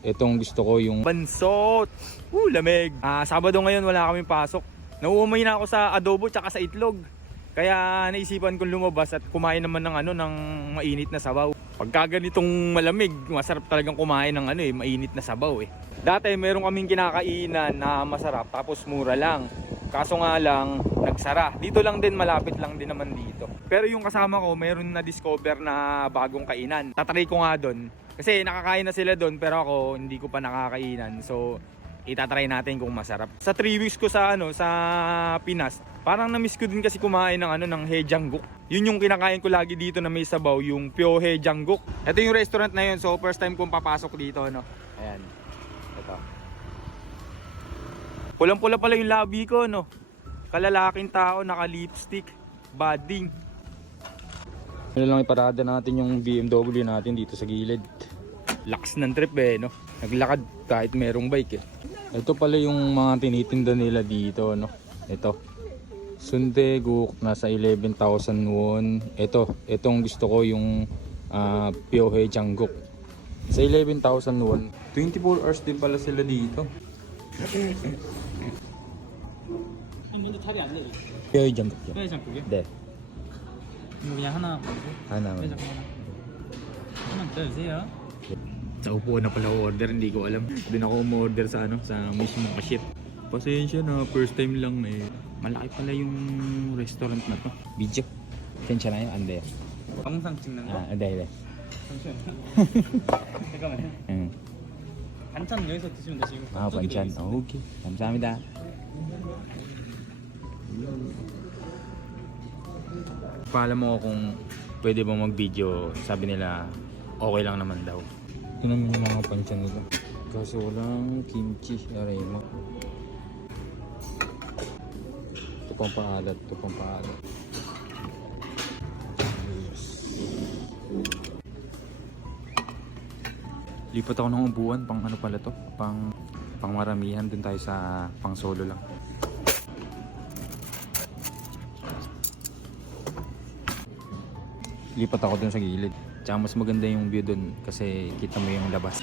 Itong gusto ko yung bansot. Lamig. Sabado ngayon wala kaming pasok. Nauumay na ako sa adobo tsaka sa itlog. Kaya naisipan kong lumabas at kumain naman ng ng mainit na sabaw. Pagka ganitong malamig, masarap talagang kumain ng mainit na sabaw eh. Dati meron kaming kinakainan na masarap tapos mura lang. Kaso nga lang, nagsara. Dito lang din, malapit lang din naman dito. Pero yung kasama ko, meron na discover na bagong kainan. Tatry ko nga doon. Kasi nakakain na sila doon pero ako hindi ko pa nakakainan. So itatry natin kung masarap. Sa 3 weeks ko sa sa Pinas, parang na-miss ko din kasi kumain ng ng Haejangguk. Yun yung kinakain ko lagi dito na may sabaw, yung Pyo Haejangguk. Ito yung restaurant na yun. So first time kong papasok dito, Ayan. Ito. Pulang-pula pala yung labi ko, Kalalaking tao, naka-lipstick, badding. Ano lang iparada natin yung BMW natin dito sa gilid. Laks ng trip Naglakad kahit merong bike Ito pala yung mga tinitinda nila dito, Ito. Sundaeguk, nasa 11,000 won. Itong gusto ko yung Pyo Haejangguk. Sa 11,000 won. 24 hours din pala sila dito. Pyo Haejangguk요. 해장국이요? 네. 그냥 하나 먹고 하나만. 해장국 하나 기다려주세요. Sa upuan na pala order, hindi ko alam. Doon ako umorder sa sa mismong cashier. Pasensya na, first time lang Malaki pala yung restaurant na to. Video? 괜찮아요? 안 돼요? 영상 찍는 거? 네. 잠시만요. 잠깐만요. 응. 반찬 여기서 드시면 되시고. 반찬. 오케이. 감사합니다. Paalam mo kung pwede ba mag-video. Sabi nila, okay lang naman daw. Ito naman yung mga panchan nila. Kaso walang kimchi. Aray mo. Ito pang paalat. Yes. Lipat ako ng upuan. Pang ano pala to? Pang maramihan. Dun tayo sa pang solo lang. Lipat ako dun sa gilid. Tsaka mas maganda yung view dun kasi kita mo yung labas.